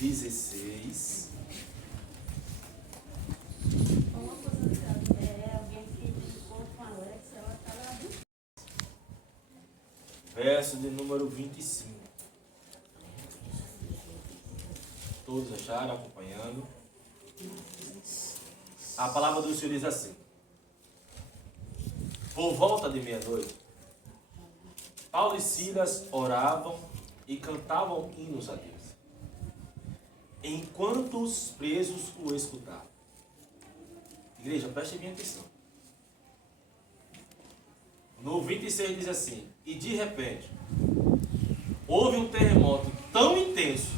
16. Verso de número 25. Todos acharam, acompanhando? A palavra do Senhor diz assim: por volta de meia-noite, Paulo e Silas oravam e cantavam hinos a Deus, enquanto os presos o escutavam. Igreja, preste bem atenção. No 26 diz assim: e de repente, houve um terremoto tão intenso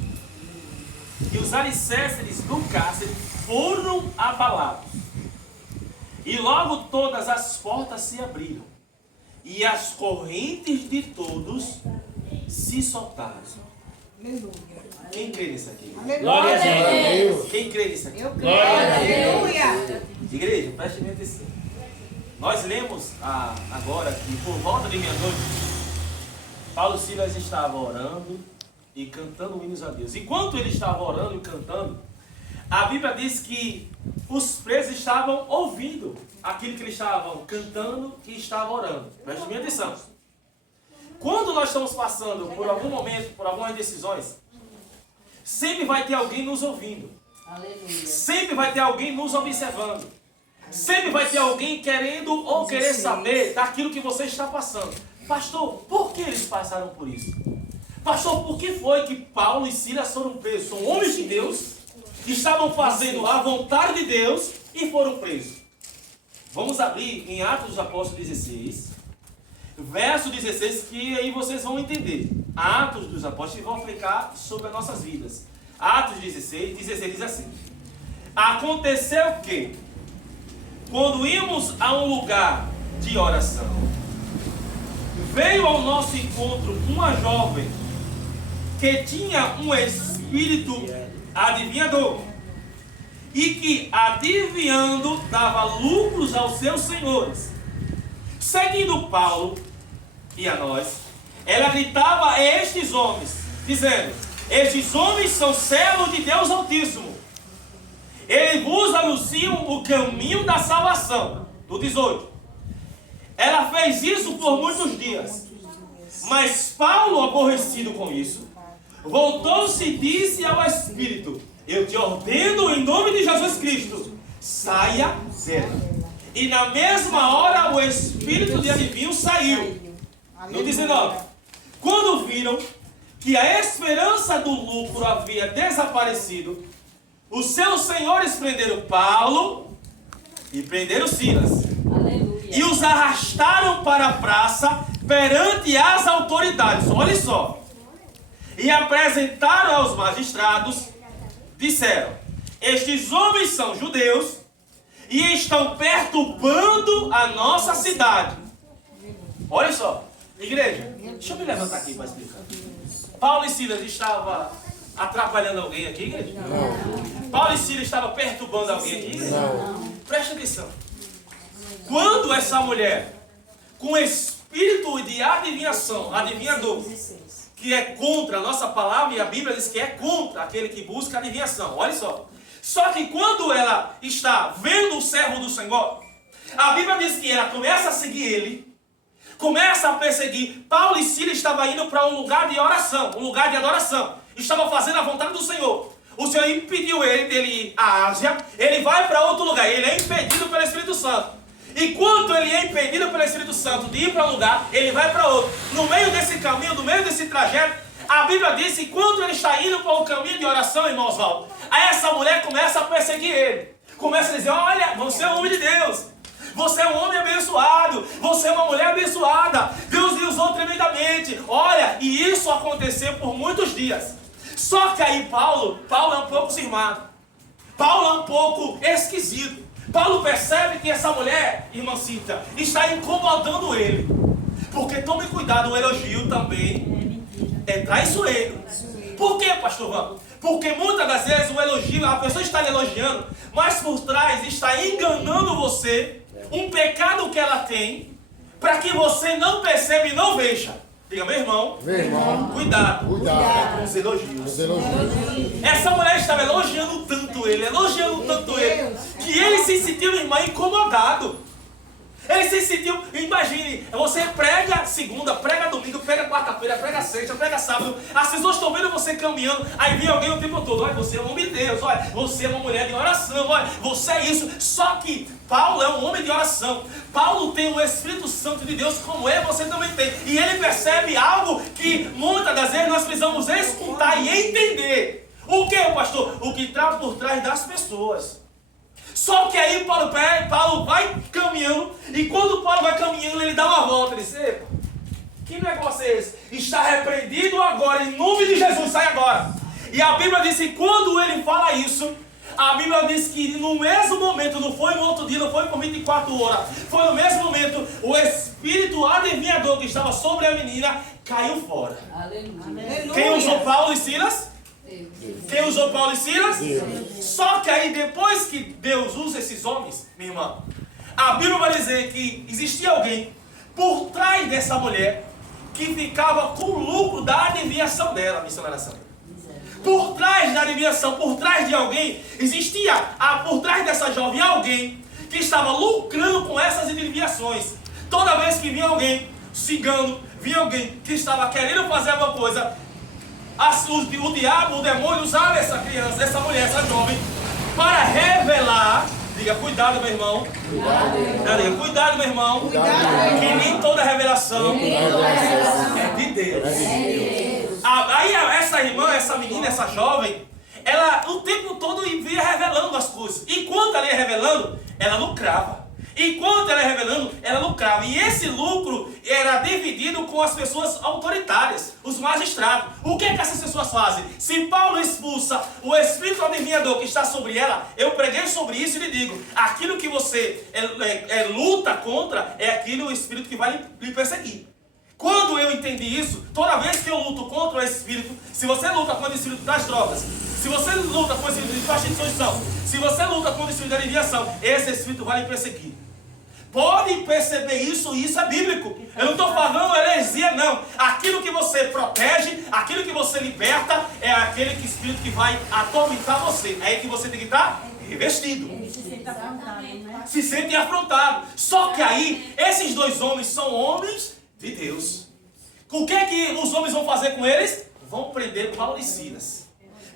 que os alicerces do cárcere foram abalados. E logo todas as portas se abriram. E as correntes de todos se soltaram. Aleluia. Quem crê nisso aqui? Glória a Deus. Quem crê nisso aqui? Eu creio. Aleluia. Igreja, preste bem atenção. Nós lemos agora que por volta de meia-noite, Paulo e Silas estavam orando e cantando hinos a Deus. Enquanto ele estava orando e cantando, a Bíblia diz que os presos estavam ouvindo aquilo que eles estavam cantando e estavam orando. Preste bem atenção. Quando nós estamos passando por algum momento, por algumas decisões, sempre vai ter alguém nos ouvindo. Aleluia. Sempre vai ter alguém nos observando. Sempre vai ter alguém querendo ou querer saber daquilo que você está passando. Pastor, por que eles passaram por isso? Pastor, por que foi que Paulo e Silas foram presos? São homens de Deus, que estavam fazendo a vontade de Deus e foram presos. Vamos abrir em Atos dos Apóstolos 16, verso 16, que aí vocês vão entender. Atos dos Apóstolos vão aplicar sobre as nossas vidas. Atos 16 diz assim: aconteceu que, quando íamos a um lugar de oração, veio ao nosso encontro uma jovem que tinha um espírito adivinhador e que, adivinhando, dava lucros aos seus senhores. Seguindo Paulo e a nós, ela gritava a estes homens, dizendo: estes homens são servos de Deus Altíssimo. Eles vos anunciam o caminho da salvação. Do 18. Ela fez isso por muitos dias. Mas Paulo, aborrecido com isso, voltou-se e disse ao Espírito: eu te ordeno em nome de Jesus Cristo, saia dela. E na mesma hora o espírito de adivinho saiu. No 19. Quando viram que a esperança do lucro havia desaparecido, os seus senhores prenderam Paulo e prenderam Silas. Aleluia. E os arrastaram para a praça perante as autoridades. Olha só. E apresentaram aos magistrados, disseram: estes homens são judeus e estão perturbando a nossa cidade. Olha só. Igreja, deixa eu me levantar aqui para explicar. Paulo e Silas estavam atrapalhando alguém aqui, igreja? Não. Paulo e Silas estavam perturbando alguém aqui, igreja? Não. Presta atenção. Quando essa mulher, com espírito de adivinhação, adivinhador, que é contra a nossa palavra, e a Bíblia diz que é contra aquele que busca adivinhação. Olha só. Só que quando ela está vendo o servo do Senhor, a Bíblia diz que ela começa a seguir ele, começa a perseguir. Paulo e Silas estavam indo para um lugar de oração, um lugar de adoração. Estavam fazendo a vontade do Senhor. O Senhor impediu ele dele ir à Ásia. Ele vai para outro lugar. Ele é impedido pelo Espírito Santo. Enquanto ele é impedido pelo Espírito Santo de ir para um lugar, ele vai para outro. No meio desse caminho, no meio desse trajeto, a Bíblia diz que enquanto ele está indo para o caminho de oração, irmão Oswaldo, aí essa mulher começa a perseguir ele. Começa a dizer: olha, você é um homem de Deus. Você é um homem abençoado. Você é uma mulher abençoada. Deus lhe usou tremendamente. Olha, e isso aconteceu por muitos dias. Só que aí Paulo é um pouco cismado. Paulo é um pouco esquisito. Paulo percebe que essa mulher, irmã Cíntia, está incomodando ele. Porque tome cuidado, o elogio também é traiçoeiro. Por quê, pastor Ramos? Porque muitas das vezes o elogio, a pessoa está lhe elogiando, mas por trás está enganando você, um pecado que ela tem, para que você não perceba e não veja. Diga, meu irmão. Meu irmão. Cuidado. Cuidado. Com os elogios. Os elogios. Essa mulher estava elogiando tanto ele, que ele se sentiu, irmã, incomodado. Ele se sentiu, imagine, você prega segunda, prega domingo, prega quarta-feira, prega sexta, prega sábado, as pessoas estão vendo você caminhando, aí vem alguém o tempo todo, olha, você é um homem de Deus, olha, você é uma mulher de oração, olha, você é isso. Só que Paulo é um homem de oração. Paulo tem o Espírito Santo de Deus como você também tem. E ele percebe algo que muitas das vezes nós precisamos escutar e entender. O que, pastor? O que está por trás das pessoas. Só que aí Paulo vai caminhando, e quando Paulo vai caminhando, ele dá uma volta, ele diz, epa, que negócio é esse? Está repreendido agora, em nome de Jesus, sai agora. E a Bíblia diz que quando ele fala isso, a Bíblia diz que no mesmo momento, não foi no outro dia, não foi por 24 horas, foi no mesmo momento, o espírito adivinhador que estava sobre a menina caiu fora. Aleluia. Quem usou Paulo e Silas? Quem usou Paulo e Silas? Deus. Só que aí depois que Deus usa esses homens, minha irmã, a Bíblia vai dizer que existia alguém por trás dessa mulher que ficava com o lucro da adivinhação dela, missionária Sandra. Por trás da adivinhação, por trás de alguém, existia por trás dessa jovem alguém que estava lucrando com essas adivinhações. Toda vez que vinha alguém cigano, vinha alguém que estava querendo fazer alguma coisa, o diabo, o demônio usava essa criança, essa mulher, essa jovem, para revelar. Diga, cuidado, meu irmão. Diga, cuidado, meu irmão. Cuidado. Que nem toda revelação é de Deus. Aí essa irmã, essa menina, essa jovem, ela o tempo todo via revelando as coisas. Enquanto ela ia revelando, ela lucrava. Enquanto ela ia revelando, ela lucrava. E esse lucro era dividido com as pessoas autoritárias, os magistrados. O que é que essas pessoas fazem? Se Paulo expulsa o espírito adivinhador que está sobre ela, eu preguei sobre isso e lhe digo, aquilo que você luta contra é aquilo, o espírito que vai lhe perseguir. Quando eu entendi isso, toda vez que eu luto contra o espírito, se você luta contra o espírito das drogas, se você luta contra o espírito de prostituição, se você luta contra o espírito de aliviação, esse espírito vai lhe perseguir. Pode perceber isso, e isso é bíblico. Eu não estou falando heresia, não. Aquilo que você protege, aquilo que você liberta, é aquele espírito que vai atormentar você. É aí que você tem que estar revestido. Se sente afrontado. Só que aí, esses dois homens são homens de Deus. O que é que os homens vão fazer com eles? Vão prender Paulo e Silas.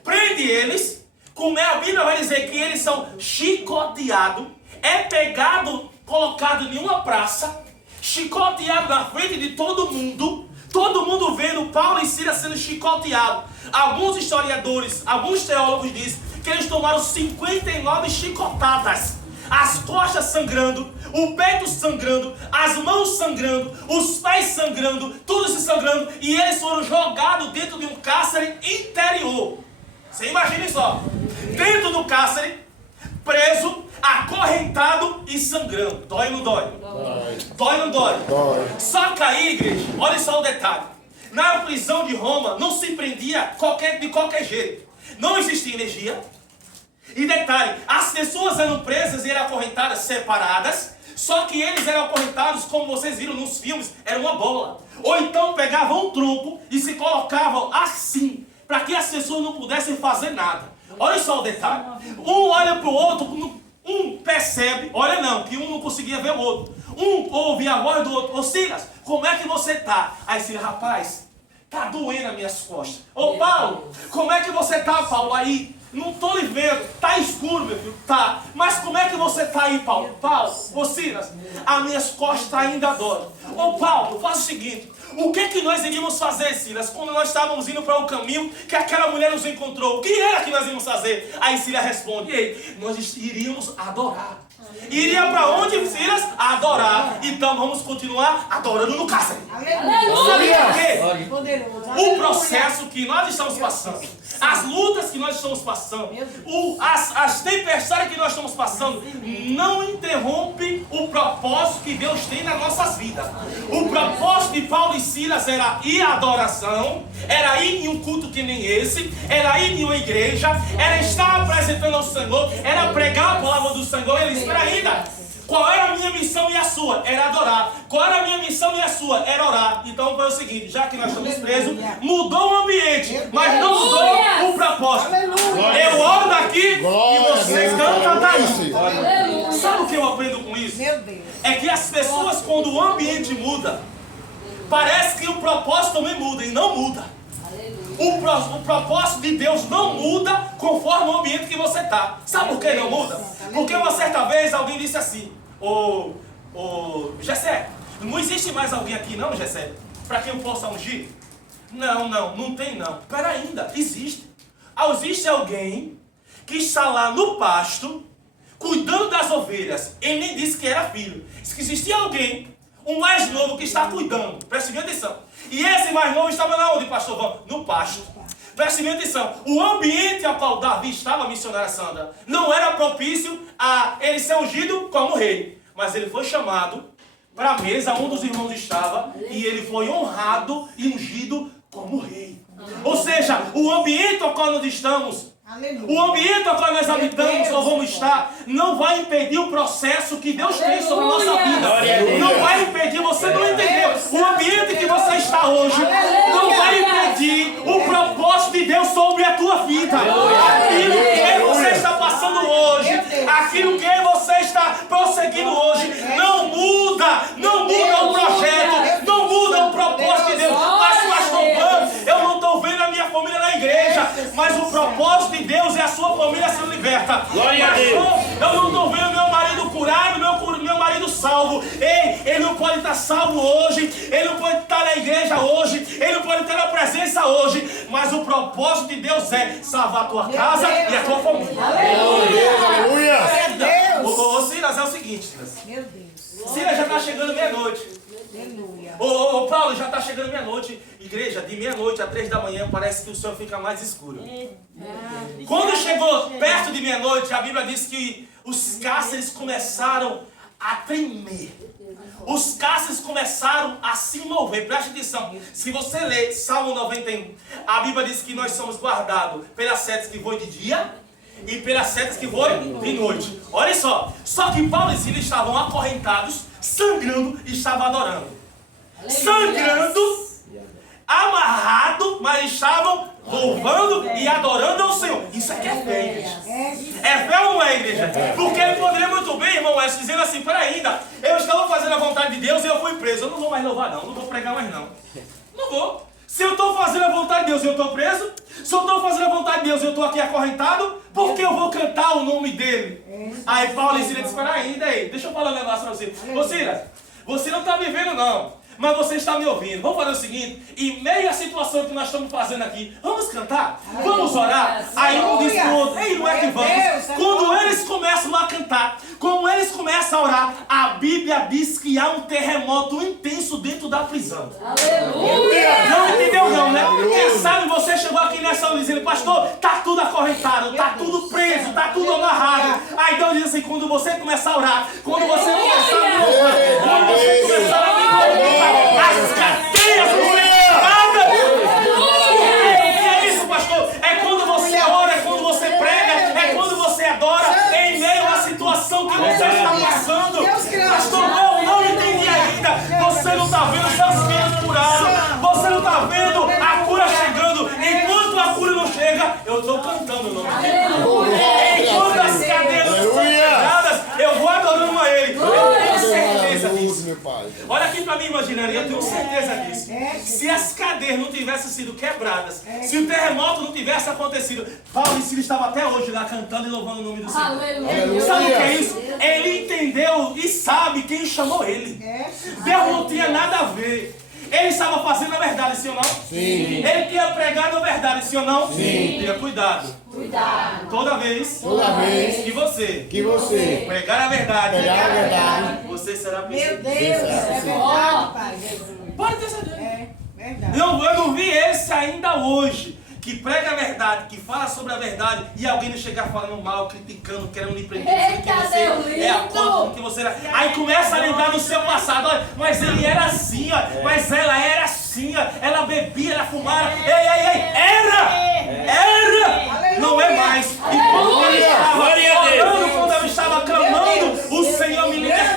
Prende eles, como a Bíblia vai dizer que eles são chicoteados, é pegado, colocado em uma praça, chicoteado na frente de todo mundo vendo Paulo e Silas sendo chicoteados. Alguns historiadores, alguns teólogos dizem que eles tomaram 59 chicotadas, as costas sangrando, o peito sangrando, as mãos sangrando, os pés sangrando, tudo se sangrando, e eles foram jogados dentro de um cárcere interior. Você imagine só, dentro do cárcere, preso, acorrentado e sangrando. Dói ou não dói? Dói ou não dói? Dói. Só que aí, igreja, olha só o detalhe. Na prisão de Roma não se prendia de qualquer jeito. Não existia energia. E detalhe, as pessoas eram presas e eram acorrentadas separadas. Só que eles eram acorrentados, como vocês viram nos filmes, era uma bola. Ou então pegavam um tronco e se colocavam assim, para que as pessoas não pudessem fazer nada. Olha só o detalhe. Um olha para o outro, um percebe, olha não, que um não conseguia ver o outro. Um ouve a voz do outro. Ô Silas, como é que você tá? Aí Silas, rapaz, tá doendo as minhas costas. Ô Paulo, como é que você tá, Paulo? Aí, não tô lhe vendo, tá escuro, meu filho, tá. Mas como é que você tá aí, Paulo? Paulo, ô Silas, as minhas costas ainda doem. Ô Paulo, faz o seguinte. O que nós iríamos fazer, Silas, quando nós estávamos indo para o caminho que aquela mulher nos encontrou? O que era que nós íamos fazer? Aí Silas responde, ei, nós iríamos adorar. Iria para onde, Silas? Adorar. Então vamos continuar adorando no cárcere. Sabe por quê? Poderoso. O processo que nós estamos passando, as lutas que nós estamos passando, as tempestades que nós estamos passando, não interrompe o propósito que Deus tem nas nossas vidas. O propósito de Paulo e Silas era ir à adoração, era ir em um culto que nem esse, era ir em uma igreja, era estar apresentando ao Senhor, era pregar a palavra do Senhor. Eles, espera ainda, Qual era a minha missão e a sua? Era adorar. Qual era a minha missão e a sua? Era orar. Então foi o seguinte, já que nós estamos presos, mudou o ambiente, mas não mudou o propósito. Eu oro daqui e você canta daí. Sabe o que eu aprendo com isso? Meu Deus. É que as pessoas, quando o ambiente muda, parece que o propósito também muda, e não muda. O propósito de Deus não muda conforme o ambiente que você está. Sabe por que não muda? Porque uma certa vez alguém disse assim, Gessé, não existe mais alguém aqui não, Gessé, para quem eu possa ungir? Não tem não. Pera ainda, existe. Existe alguém que está lá no pasto, cuidando das ovelhas. Ele nem disse que era filho. Disse que existia alguém, um mais novo, que está cuidando. Preste bem atenção. E esse mais novo estava na onde, pastor Vão? No pasto. Preste bem atenção. O ambiente ao qual Davi estava, missionária Sandra, não era propício a ele ser ungido como rei. Mas ele foi chamado para a mesa onde os irmãos estavam e ele foi honrado e ungido como rei. Ou seja, o ambiente ao qual nós estamos, o ambiente ao qual nós habitamos ou vamos estar, não vai impedir o processo que Deus tem sobre a nossa vida. Não vai impedir, você não entendeu. O ambiente que você está hoje não vai impedir o propósito de Deus sobre a tua vida. Aquilo que você está passando hoje, aquilo que você está prosseguindo hoje, não muda o projeto, não muda o propósito de Deus. Mas, pastor Pan, eu não estou vendo a minha família na igreja, mas o propósito de Deus é a sua família sendo liberta. Glória a Deus. Eu não estou vendo meu marido curado, meu marido salvo. Ei, ele não pode estar salvo hoje, ele não pode estar na igreja hoje, ele não pode estar na presença hoje, mas o propósito de Deus é salvar a tua casa e a tua família. Aleluia. Ô Silas, é o seguinte, Silas. Meu Deus. Silas, já está chegando meia-noite. Aleluia. Ô Paulo, já está chegando meia-noite. Igreja, de meia-noite a 3 da manhã parece que o céu fica mais escuro. Quando chegou perto de meia-noite, a Bíblia diz que os cárceres começaram a tremer. Os cárceres começaram a se mover. Preste atenção. Se você ler Salmo 91, a Bíblia diz que nós somos guardados pelas setas que voam de dia e pelas setas que voam de noite. Olha só. Só que Paulo e Silas estavam acorrentados, sangrando e estavam adorando. Sangrando, amarrado, mas estavam louvando e adorando ao Senhor. Isso aqui é fé, igreja. É fé ou não é, igreja? Porque ele poderia muito bem, irmão, dizendo assim, peraí, ainda, eu estava fazendo a vontade de Deus e eu fui preso. Eu não vou mais louvar não vou pregar mais não. Não vou. Se eu estou fazendo a vontade de Deus e eu estou preso, se eu estou fazendo a vontade de Deus e eu estou aqui acorrentado, por que eu vou cantar o nome dele? Aí Paulo e Silas disse, peraí, daí, deixa eu falar um negócio para você. Ô Silas, você não está vivendo não, mas você está me ouvindo. Vamos fazer o seguinte, em meio à situação que nós estamos fazendo aqui, vamos cantar? Vamos orar? Aí um diz pro outro, ei, não é que vamos? Quando eles começam a cantar, como eles começam a orar, a Bíblia diz que há um terremoto intenso dentro da prisão. Aleluia! Não entendeu não, né? Quem sabe você chegou aqui nessa hora dizendo, pastor, tá tudo acorrentado, tá tudo preso, tá tudo amarrado. Aí Deus diz assim, quando você começar a orar, quando você começar a louvar, quando você começar a me as cadeias vão ser quebradas. O que é isso, pastor? É quando você ora, é quando você prega, é quando você adora, em meio à situação que você está passando. Pastor, não entendi ainda. Você não está vendo seus filhos curados. Você não está vendo a cura chegando. Enquanto a cura não chega, eu estou cantando o nome dele. Enquanto as cadeias não são quebradas, eu vou adorando a ele. Eu tenho certeza disso. Olha aqui para mim, imaginário, eu tenho certeza disso. Se as cadeias não tivessem sido quebradas, se o terremoto não tivesse acontecido, Paulo e Silas estavam até hoje lá cantando e louvando o nome do Senhor. Aleluia. Sabe o que é isso? Ele entendeu e sabe quem chamou ele. Deus não tinha nada a ver. Ele estava fazendo a verdade, sim ou não? Sim. Ele tinha pregado a verdade, sim ou não? Sim. Tenha cuidado. Cuidado. Toda vez que você pregar a verdade, você será Meu perseguido. Deus, é verdade, Pai Jesus. Pode ter certeza. É verdade. Eu não vi esse ainda hoje, que prega a verdade, que fala sobre a verdade, e alguém não chegar falando mal, criticando, querendo lhe prender, dizendo que Eita, você Deus é a conta do que você era. Aí começa a lembrar do seu passado, olha, mas ele era assim, ó, mas ela era assim, ó, ela bebia, ela fumava, era, não é mais. E quando ele estava orando, quando eu estava clamando, o Senhor me libertou.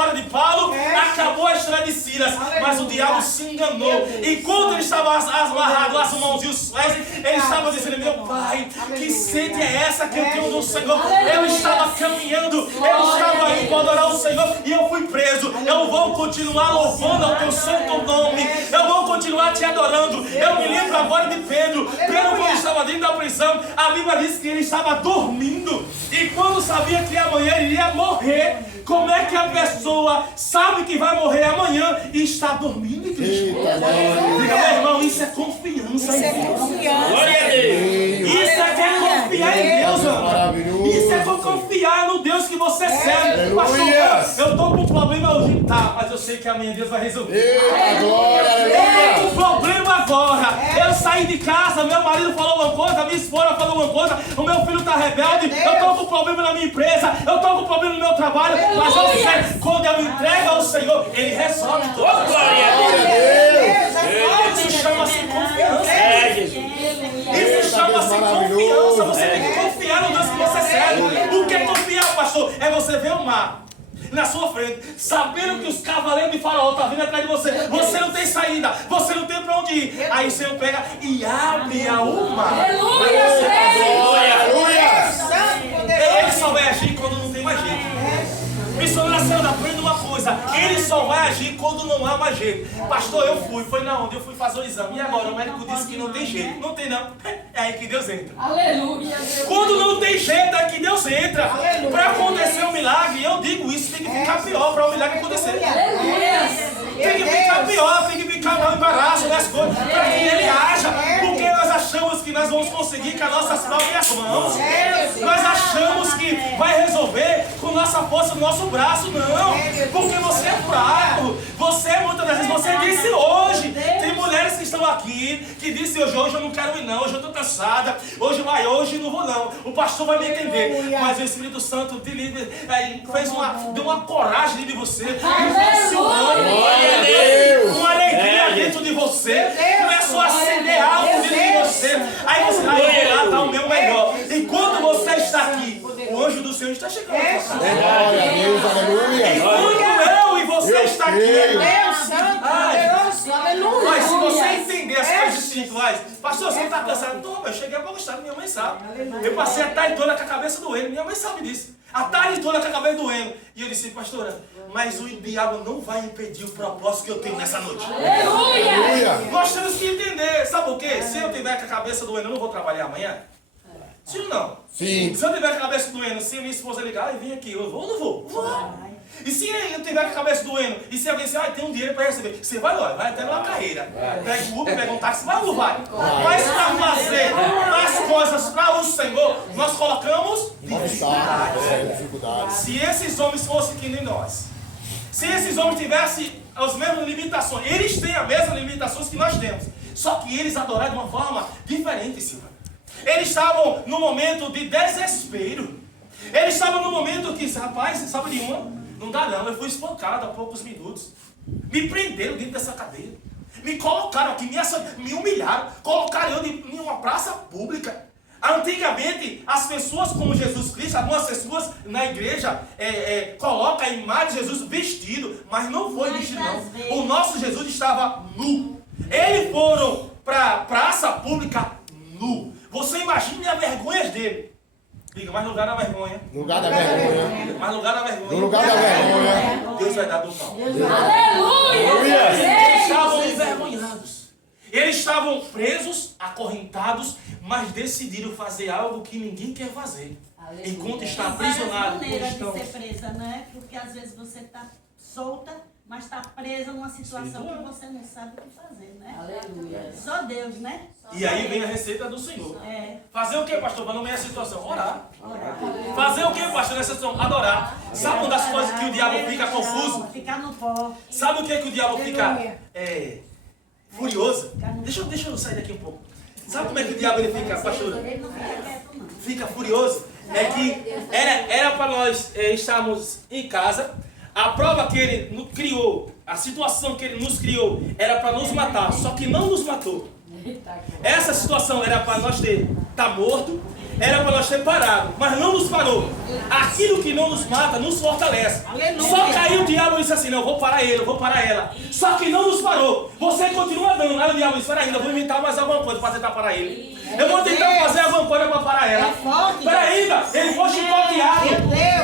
história de Paulo, acabou a história de Silas. Mas o diabo se enganou. E quando ele estava amarrado as mãos e os pés, ele estava dizendo: meu pai, que sede é essa que eu tenho no Senhor? Eu estava caminhando, eu estava indo adorar o Senhor e eu fui preso. Eu vou continuar louvando ao teu santo nome. Eu vou continuar te adorando. Eu me lembro agora de Pedro. Pedro, quando estava dentro da prisão, a Bíblia diz que ele estava dormindo. E quando sabia que amanhã ele ia morrer, como é que a pessoa sabe que vai morrer amanhã e está dormindo, igreja? Diga, meu irmão, isso é confiança em Deus. Glória a Deus. Isso é que é confiar em Deus, mano. Maravilhoso. Isso é confiar no Deus que você serve. Pastor, eu estou com um problema hoje, tá, mas eu sei que amanhã Deus vai resolver. Eita, glória, Eu estou aleluia. com um problema agora. Eu saí de casa, meu marido falou uma coisa, minha esposa falou uma coisa, o meu filho está rebelde, eu estou com problema na minha empresa, eu estou com problema no meu trabalho, mas eu sei, quando eu entrego ao Senhor, Ele resolve tudo. Glória a Deus. Isso chama-se confiança. É, Jesus. Isso chama-se confiança. Você tem que confiar no Deus que você serve. O que é confiar, pastor? É você ver o mar na sua frente, sabendo que os cavaleiros de Faraó estão vindo atrás de você. Você não tem saída, você não tem para onde ir. Aí o Senhor pega e abre o mar. Aleluia. Glória, aleluia. Ele só vai agir quando não tem mais jeito. Missionário Senhor, aprenda uma coisa: Ele só vai agir quando não há mais jeito. Pastor, eu fui na onde? Eu fui fazer o exame. E agora? O médico disse que não tem jeito. Não tem não. É aí que Deus entra. Aleluia. Quando não tem jeito, é que Deus entra. Para acontecer um milagre, eu digo isso, tem que ficar pior para o milagre acontecer. Aleluia. Tem que ficar pior, tem que ficar mais embaraço das coisas, para que Ele haja. Porque nós achamos que nós vamos conseguir com as nossas próprias mãos. Nós achamos que vai resolver com nossa força do nosso braço. Não, porque você é fraco. Você, muitas das vezes, você disse hoje. Tem mulheres que estão aqui, que dizem hoje eu não quero ir não, hoje eu estou cansada, hoje não vou não, o pastor vai me entender. Mas o Espírito Santo deu uma coragem de você, Glória a Deus. uma alegria dentro de você, começou a acender algo dentro de você. Aí você vai lá, está o meu melhor. E quando você está aqui, o anjo do Senhor está chegando. Glória a Deus, aleluia. E quando eu e você está aqui, Deus Santo, poderoso, aleluia. mas se você entender as coisas espirituais, pastor, você não está cansado? Não, eu cheguei há pouco estado, minha mãe sabe. Eu passei a tarde toda com a cabeça doendo, minha mãe sabe disso. A tarde toda com a cabeça doendo. E eu disse: pastora, mas o diabo não vai impedir o propósito que eu tenho nessa noite. Aleluia. Nós temos que entender, sabe por quê? Se eu tiver com a cabeça doendo, eu não vou trabalhar amanhã? Sim ou não? Sim. Se eu tiver com a cabeça doendo, se minha esposa ligar e vir aqui, eu vou ou não vou? Vou. E se eu tiver com a cabeça doendo, e se alguém disser, tem um dinheiro para receber, você vai lá, vai até numa carreira. Pega o Uber, pega um táxi, vai ou não vai? Mas para fazer as coisas para o Senhor, nós colocamos Dificuldade. se esses homens fossem que nem nós, se esses homens tivessem as mesmas limitações, eles têm as mesmas limitações que nós temos, só que eles adoraram de uma forma diferente, Silva. Eles estavam no momento de desespero. Eles estavam no momento que, rapaz, você sabe de uma? Não dá não, eu fui espancado há poucos minutos. Me prenderam dentro dessa cadeia. Me colocaram aqui, me humilharam, colocaram eu em uma praça pública. Antigamente, as pessoas como Jesus Cristo, algumas pessoas na igreja colocam a imagem de Jesus vestido, mas não foi vestido não. O nosso Jesus estava nu. Eles foram para a praça pública nu. Você imagine as vergonhas dele. Diga, mas lugar da vergonha. Lugar da vergonha. Mas lugar da vergonha. No lugar da vergonha. Deus vai dar do pau. Aleluia. Eles estavam envergonhados. Eles estavam presos, acorrentados, mas decidiram fazer algo que ninguém quer fazer. Enquanto está aprisionado. Tem várias maneiras de ser presa, né? Porque às vezes você está solta, mas está presa numa situação que você não sabe o que fazer, né? Aleluia. Só Deus, né? E aí vem a receita do Senhor. É. Fazer o que, pastor, para não meia situação? Orar. Fazer o que, pastor, nessa situação? Adorar. Sabe uma das coisas que o diabo fica confuso? Ficar no pó. Sabe o que, que o diabo fica furioso? Deixa eu sair daqui um pouco. Sabe como é que o diabo ele fica, pastor? Ele não fica quieto, não. Fica furioso. É que era para nós estarmos em casa. A prova que ele nos criou, a situação que ele nos criou, era para nos matar, só que não nos matou. Essa situação era para nós estar morto, era para nós ter parado, mas não nos parou. Aquilo que não nos mata, nos fortalece. Só que aí o diabo disse assim, não, eu vou parar ele, eu vou parar ela. Só que não nos parou. Você continua dando. Aí o diabo disse, peraí, eu vou inventar mais alguma coisa para tentar parar ele. Eu vou tentar fazer alguma coisa para parar ela. Peraí, ele foi chicoteado.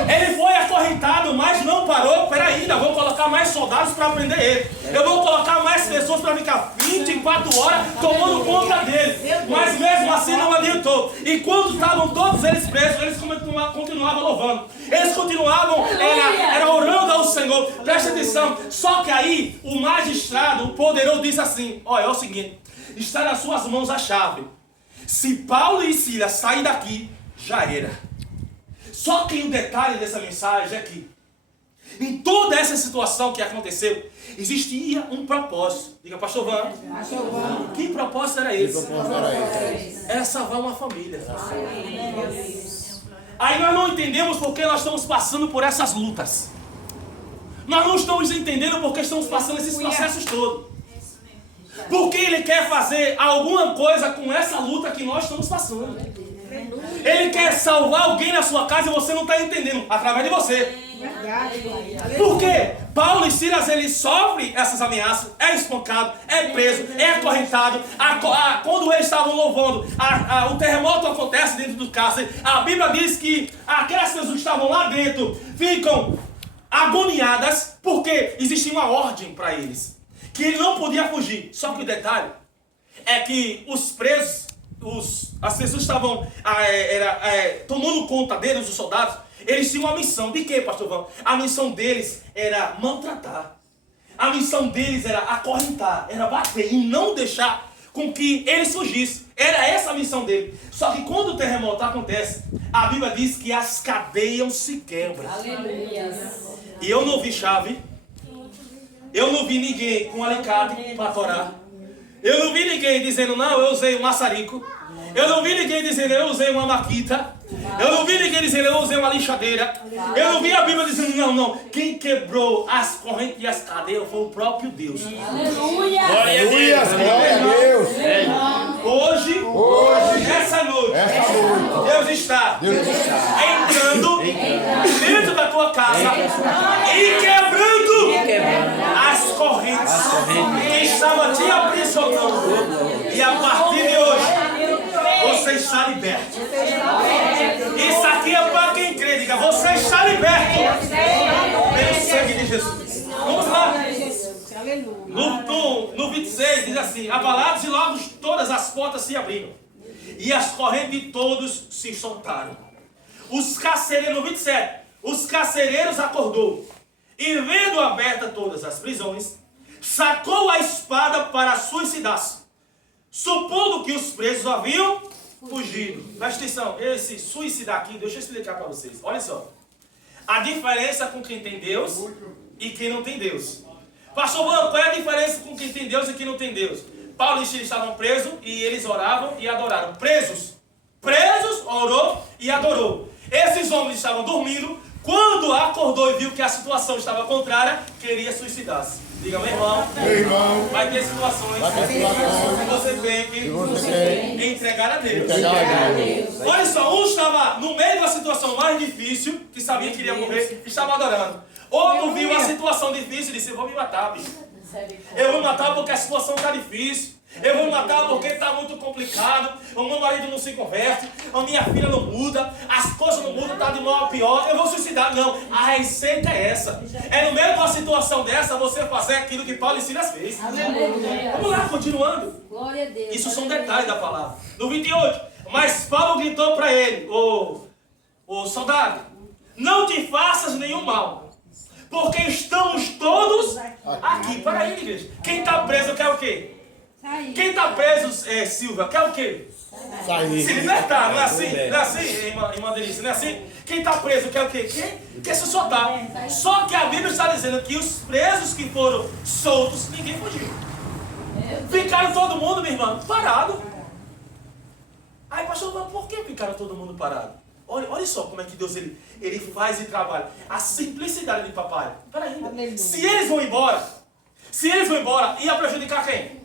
Ele foi acorrentado, mas não parou. Peraí, vou colocar mais soldados para prender ele. Eu vou colocar mais pessoas para ficar 24 horas tomando conta dele. Mas mesmo assim não adiantou. E quando estavam todos eles presos, eles continuavam louvando. Eles continuavam era orando ao Senhor. Presta atenção. Só que aí o magistrado, o poderoso, disse assim, olha, é o seguinte, está nas suas mãos a chave. Se Paulo e Silas saírem daqui, já era. Só que o detalhe dessa mensagem é que em toda essa situação que aconteceu, existia um propósito. Diga, pastor Van. Que propósito era esse? Era salvar uma família. Aí nós não entendemos porque nós estamos passando por essas lutas. Nós não estamos entendendo porque estamos passando esses processos todos. Porque ele quer fazer alguma coisa com essa luta que nós estamos passando. Ele quer salvar alguém na sua casa e você não está entendendo, através de você. Por quê? Paulo e Silas, ele sofre essas ameaças, é espancado, é preso, é acorrentado. Quando eles estavam louvando, o terremoto acontece dentro do cárcere. A Bíblia diz que aquelas pessoas que estavam lá dentro ficam agoniadas porque existia uma ordem para eles, que ele não podia fugir. Só que o detalhe é que os presos, as pessoas que estavam tomando conta deles, os soldados, eles tinham uma missão. De quê, pastor Vão? A missão deles era maltratar. A missão deles era acorrentar, era bater e não deixar com que eles fugissem. Era essa a missão dele. Só que quando o terremoto acontece, a Bíblia diz que as cadeias se quebram. Aleluia. E eu não vi chave. Eu não vi ninguém com alicate para torar. Eu não vi ninguém dizendo, não, eu usei um maçarico. Eu não vi ninguém dizendo, eu usei uma maquita. Eu não vi ninguém dizendo, eu usei uma lixadeira. Eu não vi a Bíblia dizendo, não. Quem quebrou as correntes e as cadeias foi o próprio Deus. Aleluia! Glória a Deus! Hoje, nessa noite, Deus está entrando dentro da tua casa e quebrando as correntes que estavam te aprisionando. E a partir de hoje, você está liberto. Isso aqui é para quem crê. Diga, você está liberto pelo sangue de Jesus. Vamos lá. No 26 diz assim, abalados e logo todas as portas se abriram e as correntes de todos se soltaram. Os carcereiros, no 27, os carcereiros acordou e vendo abertas todas as prisões, sacou a espada para suicidar-se, supondo que os presos haviam fugido. Presta atenção, esse suicidar aqui, deixa eu explicar para vocês. Olha só, a diferença com quem tem Deus e quem não tem Deus. Pastor Blanco, qual é a diferença com quem tem Deus e quem não tem Deus? Paulo e Silas estavam presos e eles oravam e adoraram. Presos, orou e adorou. Esses homens estavam dormindo. Quando acordou e viu que a situação estava contrária, queria suicidar-se. Diga, meu irmão, vai ter situações que você tem que entregar a Deus. Olha só, um estava no meio da situação mais difícil, que sabia que iria morrer, e estava adorando. Outro viu a situação difícil e disse, eu vou me matar, bicho. Eu vou matar porque a situação está difícil. Eu vou matar porque está muito complicado. O meu marido não se converte. A minha filha não muda. As coisas não mudam, está de mal a pior. Eu vou suicidar. Não, a receita é essa. É no meio de uma situação dessa você fazer aquilo que Paulo e Silas fez. Vamos lá, continuando. Glória a Deus. Isso são detalhes da palavra. No 28, mas Paulo gritou para ele, o soldado, não te faças nenhum mal, porque estamos todos aqui. Para aí, igreja. Quem está preso quer o quê? Quem está preso, Silvia, quer o quê? Sair. Se libertar, não é assim? Não é assim, irmã Denise? Não é assim? Quem está preso quer o quê? Quer se soltar. Só que a Bíblia está dizendo que os presos que foram soltos, ninguém fugiu. Ficaram todo mundo, minha irmã, parado. Aí, pastor, por que ficaram todo mundo parado? Olha só como é que Deus ele faz e trabalha. A simplicidade de papai. Peraí, se eles vão embora, ia prejudicar quem?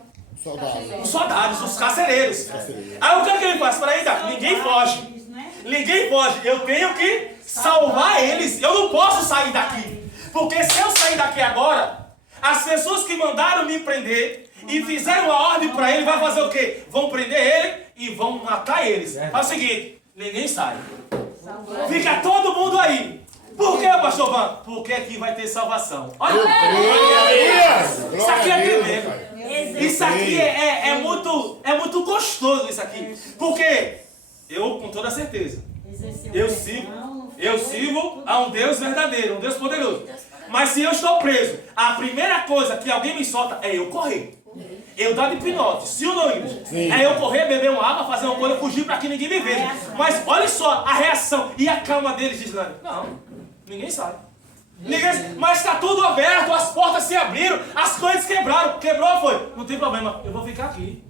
Os soldados, os carcereiros. Aí o que ele faz? Peraí, ninguém foge. Ninguém foge. Eu tenho que salvar eles. Eu não posso sair daqui. Porque se eu sair daqui agora, as pessoas que mandaram me prender e fizeram a ordem para ele, vai fazer o quê? Vão prender ele e vão matar eles. Faz o seguinte, ninguém sai. Fica todo mundo aí. Por que, pastor Van? Porque aqui vai ter salvação. Olha, isso aqui é tremendo. Isso aqui é muito gostoso, isso aqui. Porque eu, com toda certeza, eu sirvo a um Deus verdadeiro, um Deus poderoso. Mas se eu estou preso, a primeira coisa que alguém me solta é eu correr. Eu dar de pinote, sim ou não, é eu correr, beber uma água, fazer uma coisa, fugir para que ninguém me veja. Mas olha só a reação e a calma deles dizendo, não, ninguém sabe. Mas está tudo aberto, as portas se abriram, as coisas quebraram. Quebrou, foi? Não tem problema, eu vou ficar aqui.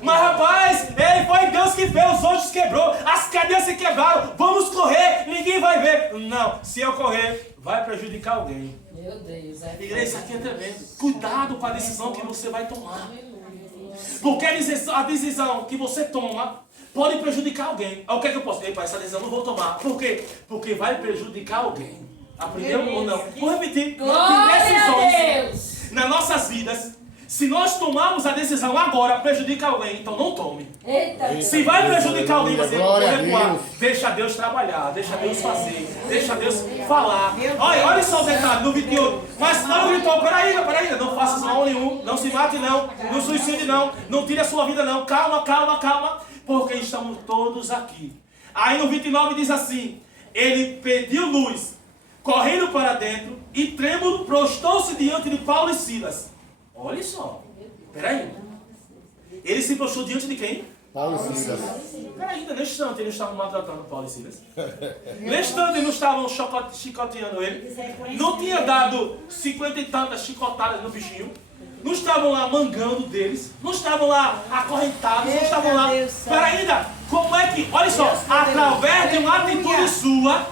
Mas rapaz, foi Deus que fez, os outros quebrou, as cadeias se quebraram, vamos correr, ninguém vai ver. Não, se eu correr, vai prejudicar alguém. Meu Deus. Igreja, isso aqui é tremendo. Cuidado com a decisão que você vai tomar. Porque a decisão que você toma pode prejudicar alguém. O que é que eu posso? Epa, essa decisão eu não vou tomar. Por quê? Porque vai prejudicar alguém. Aprendeu ou não? Vou repetir. Tem decisões nas nossas vidas. Se nós tomarmos a decisão agora, prejudica alguém, então não tome. Eita. Se vai prejudicar alguém, você pode recuar. Deixa Deus trabalhar, deixa Deus fazer, deixa Deus falar. Olha só o detalhe no 28. Mas Paulo gritou, peraí, não faça mal nenhum, não se mate não suicide não tire a sua vida não. Calma, porque estamos todos aqui. Aí no 29 diz assim, ele pediu luz, correndo para dentro e trêmulo prostou-se diante de Paulo e Silas. Olha só, peraí. Ele se prostrou diante de quem? Paulo e Silas. Peraí, nesse instante eles estavam maltratando Paulo e Silas. Nesse instante eles não estavam chicoteando ele. Não tinha dado 50 e tantas chicotadas no bichinho. Não estavam lá mangando deles. Não estavam lá acorrentados. Não estavam lá. Peraí, como é que, olha só, através de uma atitude sua,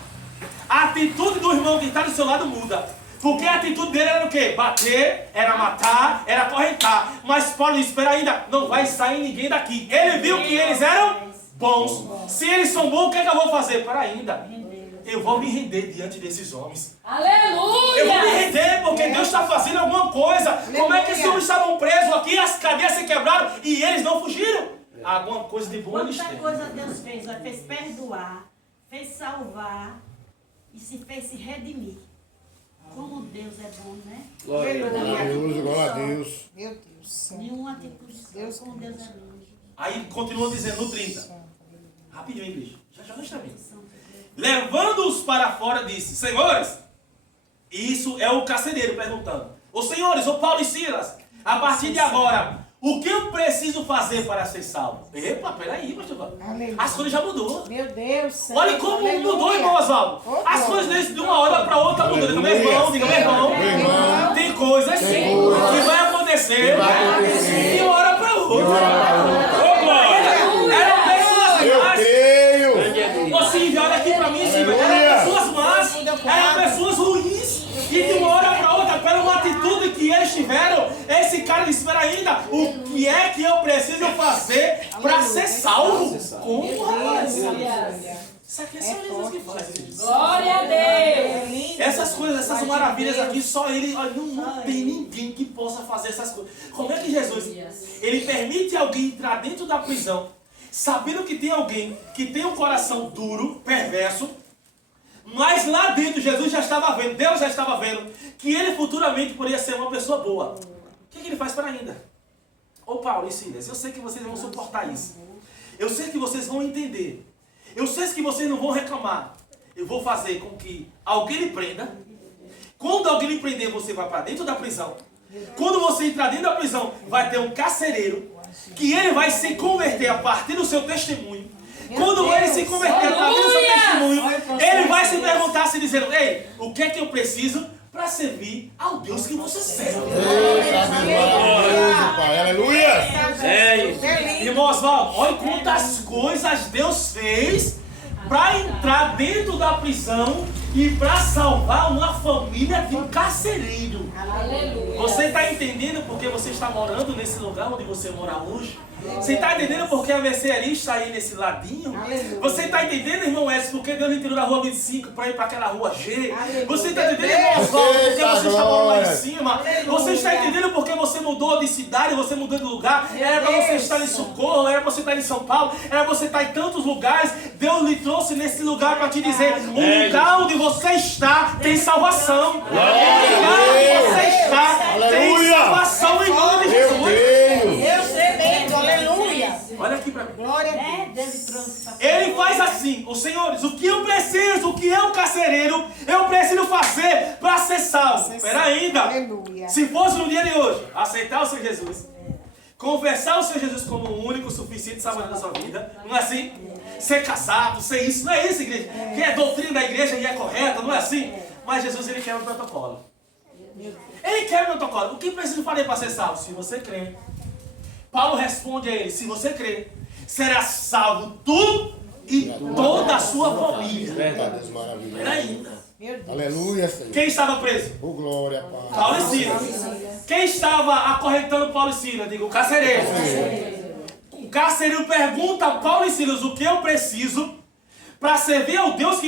a atitude do irmão que está do seu lado muda. Porque a atitude dele era o quê? Bater, era matar, era acorrentar. Mas Paulo disse, espera ainda, não vai sair ninguém daqui. Ele viu que eles eram bons. Se eles são bons, o que é que eu vou fazer? Espera ainda. Eu vou me render diante desses homens. Aleluia! Eu vou me render porque Deus está fazendo alguma coisa. Como é que esses homens estavam presos aqui, as cadeias se quebraram e eles não fugiram? Alguma coisa de bom eles Quanta têm. coisa Deus fez? Ele fez perdoar, fez salvar e se fez se redimir. Como Deus é bom, né? Glória a Deus. Meu Deus. Nenhuma atitude Deus como Deus é bom. Aí continua dizendo no 30. Rapidinho, igreja. Já nós também. Levando-os para fora, disse, senhores, isso é o carcereiro perguntando. Os senhores, o Paulo e Silas, a partir de agora, o que eu preciso fazer para ser salvo? Epa, peraí, pastor. As coisas já mudou. Meu Deus. Olha como mudou, irmão Oswaldo. As coisas de uma hora para outra mudou. Diga, meu irmão, tem coisas que vai acontecer de uma hora para outra. Eram pessoas Eu más. creio. Ô Silvia, olha aqui para mim, Silvia. Eram pessoas más, eram pessoas ruins. E de uma hora para outra, pela uma atitude que eles tiveram, esse cara disse, espera ainda, o que é que eu preciso fazer para ser salvo? Como, rapaz? Isso aqui é só Jesus que faz. Glória a Deus! Essas coisas, essas maravilhas aqui, só Ele, olha, não tem ninguém que possa fazer essas coisas. Como é que Jesus, Ele permite alguém entrar dentro da prisão, sabendo que tem alguém que tem um coração duro, perverso, mas lá dentro Jesus já estava vendo, Deus já estava vendo, que ele futuramente poderia ser uma pessoa boa. O que ele faz para ainda? Ô Paulo e Silas, eu sei que vocês vão suportar isso. Eu sei que vocês vão entender. Eu sei que vocês não vão reclamar. Eu vou fazer com que alguém lhe prenda. Quando alguém lhe prender, você vai para dentro da prisão. Quando você entrar dentro da prisão, vai ter um carcereiro que ele vai se converter a partir do seu testemunho. Quando ele se converter a partir do seu testemunho, ele vai se perguntar, se dizendo, ei, o que é que eu preciso para servir ao Deus que você serve? Aleluia. Irmão Oswaldo, olha quantas coisas Deus fez para entrar dentro da prisão e para salvar uma família de um carcereiro. Aleluia. Você está entendendo porque você está morando nesse lugar onde você mora hoje? Você está entendendo porque a mercearia está aí nesse ladinho? Você está entendendo, irmão Edson, porque Deus lhe tirou da rua 25 para ir para aquela rua G? Você está entendendo, irmão Oswaldo, porque você está morando lá em cima? Você está entendendo porque você mudou de cidade, você mudou de lugar? Era para você estar em Socorro, era para você estar em São Paulo, era para você estar em tantos lugares. Deus lhe trouxe nesse lugar para te dizer, o lugar onde você está tem salvação. O lugar onde você está tem Aleluia. salvação em nome de Jesus. Eu sei mesmo, aleluia. Olha aqui para mim. Glória a Deus. Deus trouxe para Ele faz assim, os senhores, o que eu preciso, o que é um carcereiro, eu preciso fazer para ser salvo. Espera ainda. Aleluia. Se fosse no dia de hoje, aceitar o Senhor Jesus, confessar o Senhor Jesus como o único, suficiente salvador da sua vida, não é assim? Ser casado, ser isso, não é isso, igreja? Que é doutrina da igreja e é correta, não é assim? Mas Jesus, ele quebra o protocolo. Ele quebra o protocolo. O que preciso fazer para ser salvo? Se você crê. Paulo responde a ele, se você crê, será salvo tu e toda a sua família. Deus maravilhoso. Espera ainda. Aleluia, Senhor. Quem estava preso? Oh, glória, Pai. Paulo e Silas. Quem estava acorrentando Paulo e Silas? Digo, o carcereiro. O carcereiro pergunta a Paulo e Silas o que eu preciso para servir ao Deus que